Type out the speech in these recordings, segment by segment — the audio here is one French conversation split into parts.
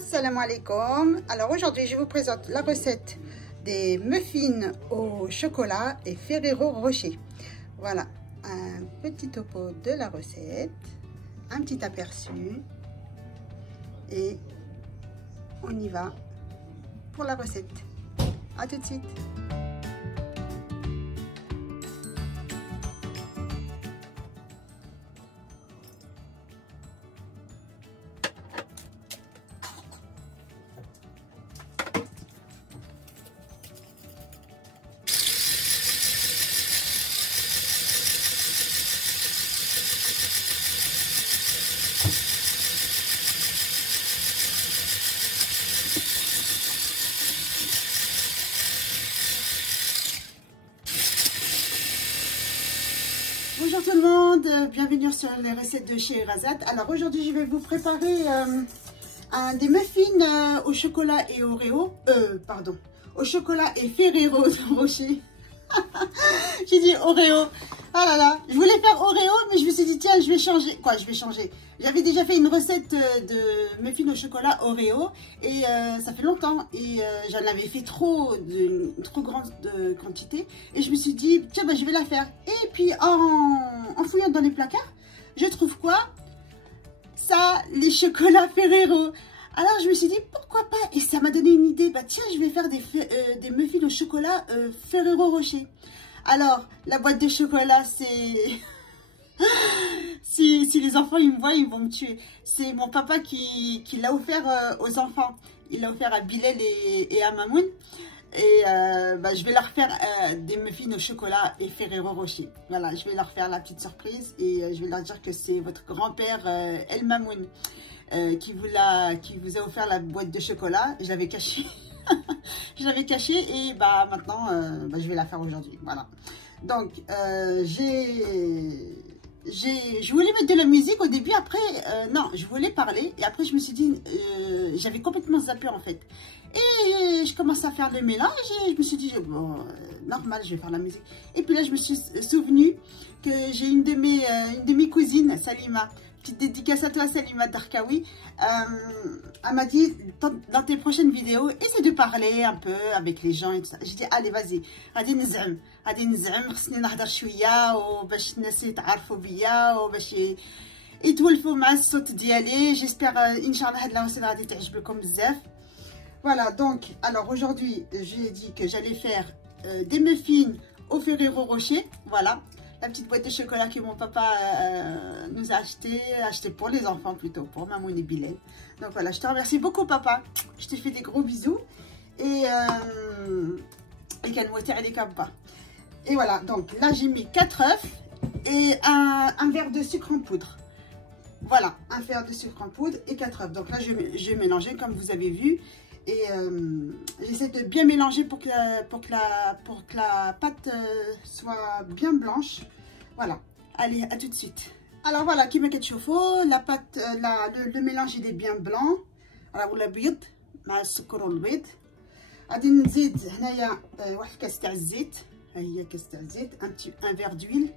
Assalamu alaikum. Alors aujourd'hui je vous présente la recette des muffins au chocolat et Ferrero Rocher. Voilà un petit topo de la recette, un petit aperçu et on y va pour la recette. À tout de suite. Bonjour tout le monde, bienvenue sur les recettes de chez Razat. Alors aujourd'hui je vais vous préparer des muffins au chocolat et Oreo, au chocolat et Ferrero Rocher. J'ai dit Oreo, ah là là, je voulais faire Oreo mais je me suis dit tiens je vais changer, j'avais déjà fait une recette de muffins au chocolat Oreo et ça fait longtemps et j'en avais fait trop grande quantité et je me suis dit tiens bah, je vais la faire. Et puis en fouillant dans les placards, je trouve quoi? Ça, les chocolats Ferrero. Alors je me suis dit pourquoi pas, et ça m'a donné une idée, bah tiens je vais faire des muffins au chocolat Ferrero Rocher. Alors la boîte de chocolat c'est... si les enfants ils me voient ils vont me tuer. C'est mon papa qui l'a offert aux enfants. Il l'a offert à Bilal et à Mamoun. Et bah, je vais leur faire des muffins au chocolat et Ferrero Rocher. Voilà, je vais leur faire la petite surprise et je vais leur dire que c'est votre grand-père El Mamoun qui vous a offert la boîte de chocolat. Je l'avais cachée. Je l'avais cachée et bah maintenant bah, je vais la faire aujourd'hui. Voilà. Donc je voulais mettre de la musique au début, après non, je voulais parler et après je me suis dit j'avais complètement zappé en fait. Et je commence à faire le mélange et je me suis dit bon, normal, je vais faire la musique. Et puis là je me suis souvenu que j'ai une de mes cousines, Salima, petite dédicace à toi Salima Darkawi, elle m'a dit dans tes prochaines vidéos essaie de parler un peu avec les gens et tout ça. J'ai dit allez vas-y, غادي نزعم خصني نهضر شويه وباش الناس يتعرفوا بيا وباش يتولفوا مع الصوت ديالي. جيسبر ان شاء الله هاد لا recette غادي تعجبكم بزاف. Voilà, donc, alors aujourd'hui, j'ai dit que j'allais faire des muffins au Ferrero Rocher. Voilà, la petite boîte de chocolat que mon papa nous a acheté pour les enfants plutôt, pour maman et Bilal. Donc voilà, je te remercie beaucoup papa, je te fais des gros bisous. Et et voilà, donc là j'ai mis 4 œufs et un verre de sucre en poudre. Voilà, un verre de sucre en poudre et 4 œufs. Donc là je vais mélanger comme vous avez vu. Et j'essaie de bien mélanger pour que la pâte soit bien blanche. Voilà, allez, à tout de suite. Alors voilà, كيما كتشوفوا la pâte, le mélange il est bien blanc. Alors ولا بيض مع السكر والبيض. غادي نزيد هنايا واحد كاس تاع الزيت. ها هي كاس تاع الزيت, un verre d'huile.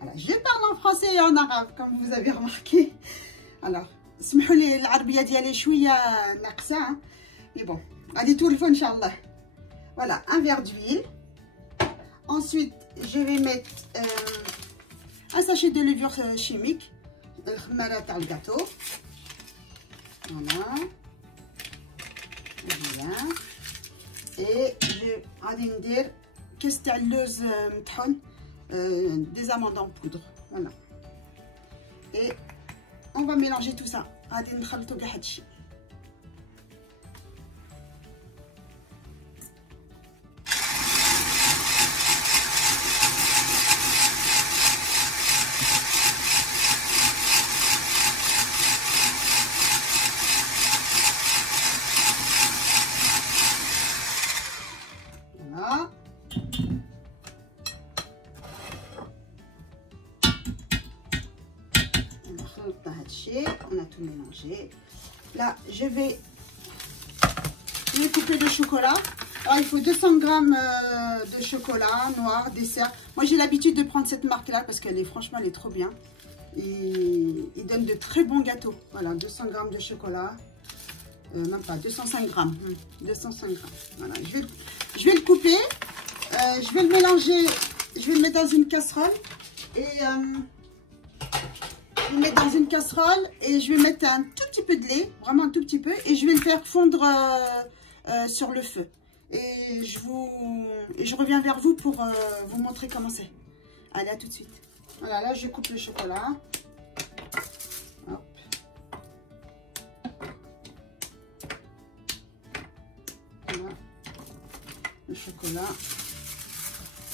Voilà, je parle en français et en arabe comme vous avez remarqué. Alors سمحوا لي العربيه ديالي شويه ناقصه. Mais bon, allez tout le fond, Inch'Allah. Voilà, un verre d'huile. Ensuite, je vais mettre un sachet de levure chimique. Le gâteau. Voilà. Bien. Et je vais dire que c'est des amandes en poudre. Voilà. Et on va mélanger tout ça. On a tout mélangé. Là, je vais couper le chocolat. Alors, il faut 200 grammes de chocolat noir, dessert. Moi, j'ai l'habitude de prendre cette marque-là parce qu'elle est, franchement, elle est trop bien. Et il donne de très bons gâteaux. Voilà, 200 grammes de chocolat. même pas, 205 grammes. 205 grammes. Voilà, je vais le couper. Je vais le mélanger. Je vais le mettre dans une casserole. Et je vais le mettre dans une casserole. Et je vais mettre un tout petit peu de lait. Vraiment un tout petit peu. Et je vais le faire fondre sur le feu. Et je reviens vers vous pour vous montrer comment c'est. Allez, à tout de suite. Voilà, là, je coupe le chocolat. Hop. Voilà. Le chocolat.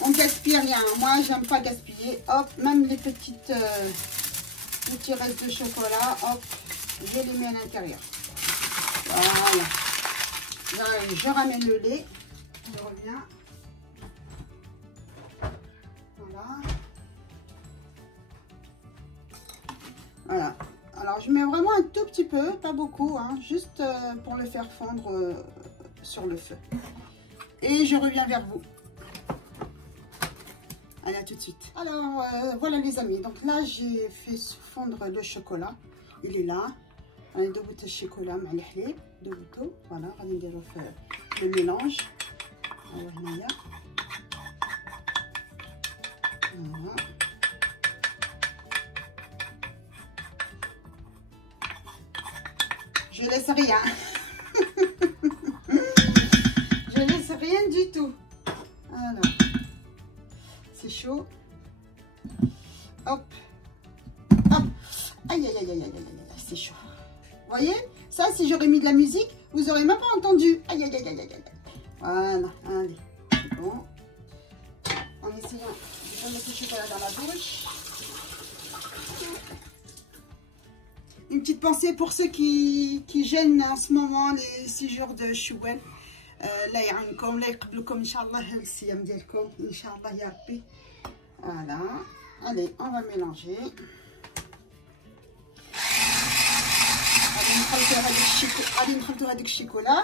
On gaspille rien. Moi, j'aime pas gaspiller. Hop, même les petits restes de chocolat. Hop, je les mets à l'intérieur. Voilà. Là, je ramène le lait. Je reviens. Voilà. Voilà. Alors, je mets vraiment un tout petit peu, pas beaucoup, hein, juste pour le faire fondre sur le feu. Et je reviens vers vous. Allez, à tout de suite. Alors, voilà les amis. Donc là, j'ai fait fondre le chocolat. Il est là. Allez, deux bouteilles de chocolat, مع الحليب, deux bouteilles. Voilà, on va نديرو في le mélange. Alors, هنايا. Voilà. Je laisse rien. Je laisse rien du tout. Alors, c'est chaud. Hop. Hop. Aïe, aïe, aïe, aïe, aïe, aïe, c'est chaud. Vous voyez? Ça, si j'aurais mis de la musique, vous aurez même pas entendu. Aïe, aïe, aïe, aïe, aïe, aïe. Voilà, allez. Bon. En essayant de mettre le chocolat dans la bouche. Une petite pensée pour ceux qui gênent en ce moment les 6 jours de Chouel. لا يعينكم لا يقبلكم إن شاء الله الصيام ديالكم إن شاء الله يا ربي. Voilà. Allez, on va mélanger. غادي نخلطوا هذاك الشيكولا.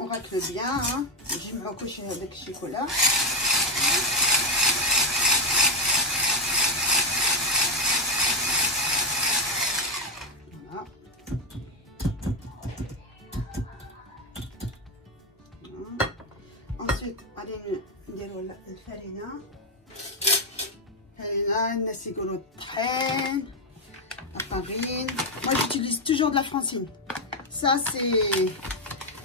On racle bien, hein. Je vais m'accrocher avec le chocolat. Voilà. Ensuite, allez نديرو الفرينة. فرينة الناس يقولوا الطحين. La farine. Moi, j'utilise toujours de la francine. Ça, c'est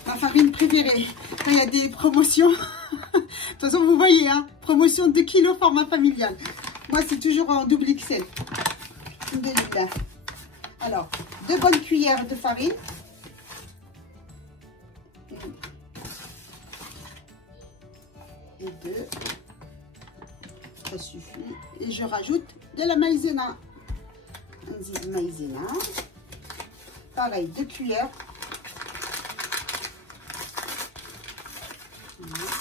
ma farine préférée. Quand il y a des promotions. De toute façon, vous voyez, hein, promotion 2 kg format familial. Moi, c'est toujours en double XL. Alors, 2 bonnes cuillères de farine. Et 2. Ça suffit. Et je rajoute de la maïzena. Maïzena. Pareil, 2 cuillères. Voilà.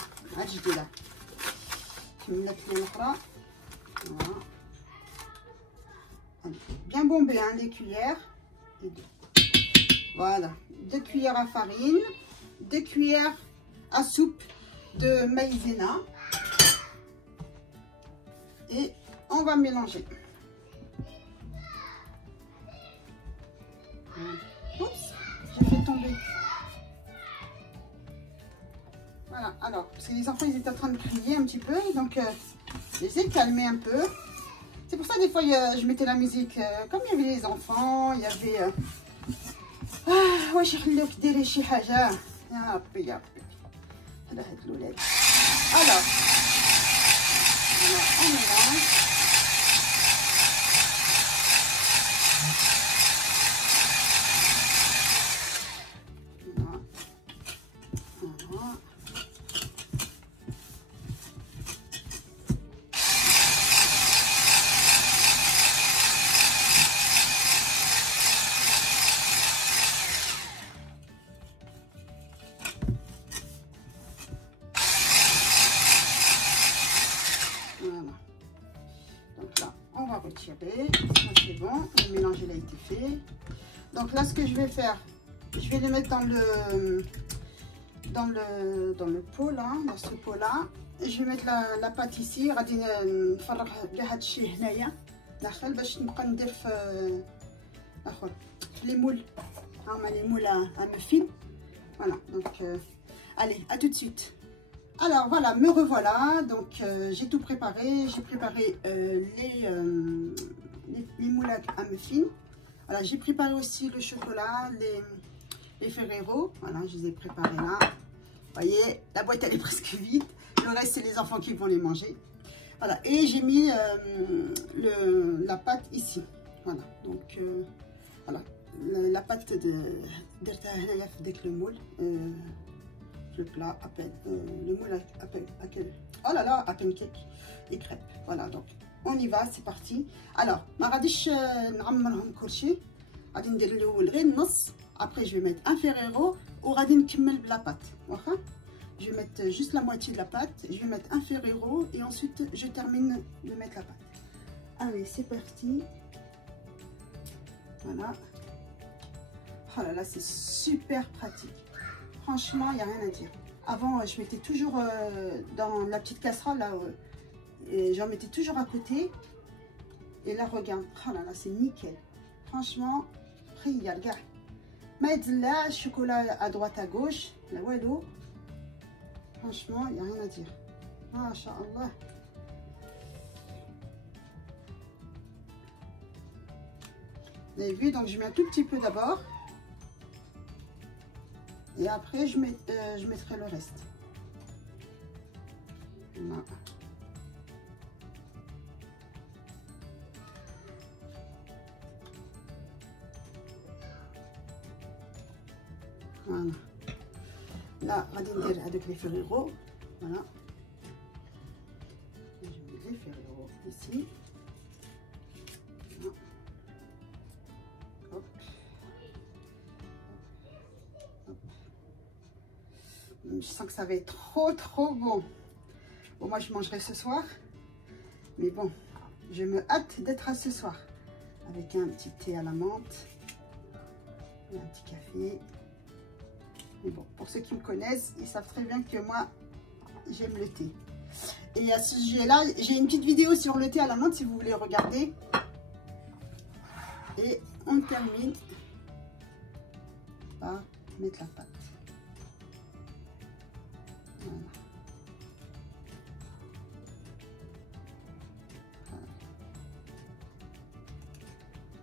Là. Voilà. Bien bombé, hein, les cuillères. Et 2. Voilà. 2 cuillères à farine. 2 cuillères à soupe de maïzena. Et on va mélanger. Oups, j'ai fait tomber. Voilà, alors, parce que les enfants, ils étaient en train de crier un petit peu, donc je les ai calmés un peu. C'est pour ça, des fois, je mettais la musique, comme il y avait les enfants, il y avait... واش يخليوك ديري شي حاجة يا ربي يا ربي على هاد الولاد. Alors, on mélange. fait. Donc là, ce que je vais faire, je vais les mettre dans le pot là, dans ce pot là. Je vais mettre la pâte ici. غادي نفرغ كاع هادشي هنايا داخل باش نبقى ندير في اخر les moules. هما les moules à muffins. Voilà, donc allez, à tout de suite. Alors voilà, me revoilà. Donc j'ai tout préparé. J'ai préparé les moules à muffins. Voilà, j'ai préparé aussi le chocolat, les Ferrero. Voilà, je les ai préparés là. Vous voyez, la boîte elle est presque vide. Le reste c'est les enfants qui vont les manger. Voilà, et j'ai mis la pâte ici. Voilà, donc voilà, la pâte de avec le moule. Le plat à peine, le moule à peine, oh là là, à pancake et crêpes. Voilà, donc on y va, c'est parti. Alors, ما غاديش نعمرهم كلشي، غادي ندير الاول غير النص. Après je vais mettre un Ferrero وغادي نكمل بلا بات. واخا je vais mettre juste la moitié de la pâte, je vais mettre un Ferrero et ensuite je termine de mettre la pâte. Allez, c'est parti. Voilà. Oh là là, c'est super pratique. Franchement, il n'y a rien à dire. Avant, je mettais toujours dans la petite casserole, là, et j'en mettais toujours à côté. Et là, regarde, oh là là, c'est nickel. Franchement, regarde. Mettre là, chocolat à droite, à gauche, la wallo. Franchement, il n'y a rien à dire. Masha'Allah. Vous avez vu, donc je mets un tout petit peu d'abord. Et après, je mettrai le reste. Voilà. Voilà. Là, on va dire avec les Ferrero. Voilà. Je mets les Ferrero ici. Voilà. Hop. Je sens que ça va être trop bon. Bon, moi je mangerai ce soir. Mais bon, je me hâte d'être à ce soir. Avec un petit thé à la menthe. Et un petit café. Mais bon, pour ceux qui me connaissent, ils savent très bien que moi, j'aime le thé. Et à ce sujet-là, j'ai une petite vidéo sur le thé à la menthe si vous voulez regarder. Et on termine par mettre la pâte. Voilà.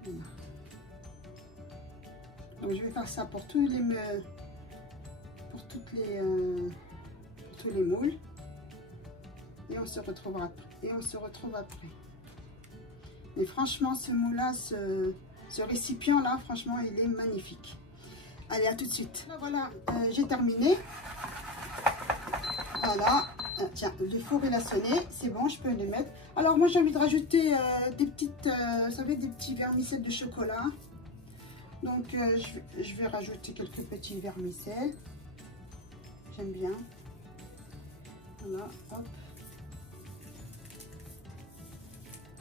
Voilà. Donc je vais faire ça pour tous les tous les moules. Et on se retrouvera après. Mais franchement, ce moule-là, ce récipient-là, franchement, il est magnifique. Allez, à tout de suite. Là, voilà, j'ai terminé. Voilà. Tiens, le four il a sonné. C'est bon, je peux les mettre. Alors, moi, j'ai envie de rajouter des petites, vous savez, des petits vermicelles de chocolat. Donc, je vais rajouter quelques petits vermicelles. J'aime bien. Voilà, hop.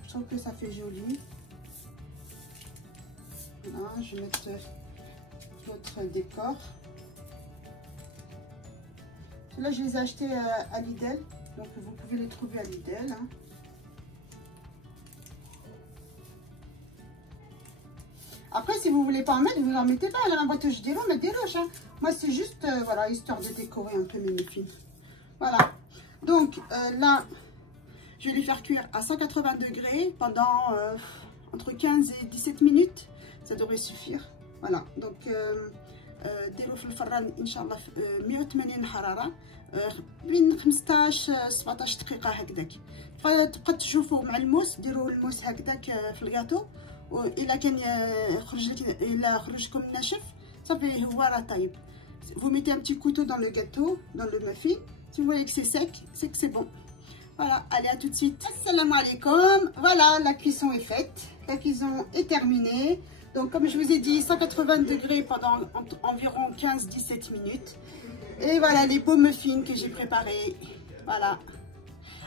Je trouve que ça fait joli. Voilà, je vais mettre d'autres décors. Là, je les ai achetés à Lidl. Donc, vous pouvez les trouver à Lidl. Hein. Après, si vous voulez pas en mettre, vous n'en mettez pas. Là, la boîte je déroule, mais déroche. Hein. Moi, c'est juste, voilà, histoire de décorer un peu mes muffins. Voilà. Donc, là, je vais les faire cuire à 180 degrés pendant entre 15 et 17 minutes. Ça devrait suffire. Voilà. Donc, ديروا في الفران ان شاء الله 180 حراره بين 15 17 دقيقه هكذاك. تبقى تشوفوا مع الموس، ديروا الموس هكذاك في الكاطو، والا كان الا خرجكم ناشف صافي هو راه طيب. Vous mettez un petit couteau dans le gâteau, dans le muffin. Si vous voyez que c'est sec, c'est que c'est bon. Voilà, allez, à tout de suite. Assalamu alaikum. Voilà, la cuisson est faite. La cuisson est terminée. Donc, comme je vous ai dit, 180 degrés pendant environ 15-17 minutes. Et voilà les beaux muffins que j'ai préparés. Voilà.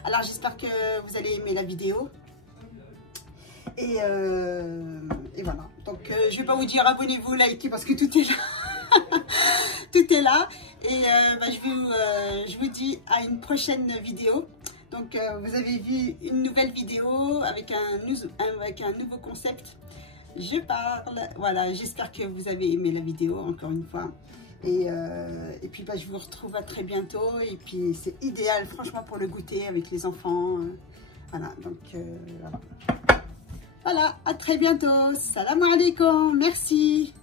Alors, j'espère que vous allez aimer la vidéo. Et et voilà. Donc, je vais pas vous dire abonnez-vous, likez, parce que tout est là. Tout est là. Et je vous dis à une prochaine vidéo. Donc, vous avez vu une nouvelle vidéo avec un nouveau concept. Je parle. Voilà, j'espère que vous avez aimé la vidéo, encore une fois. Et puis, je vous retrouve à très bientôt. Et puis, c'est idéal, franchement, pour le goûter avec les enfants. Voilà, donc, voilà. Voilà, à très bientôt. Salam alaikum. Merci.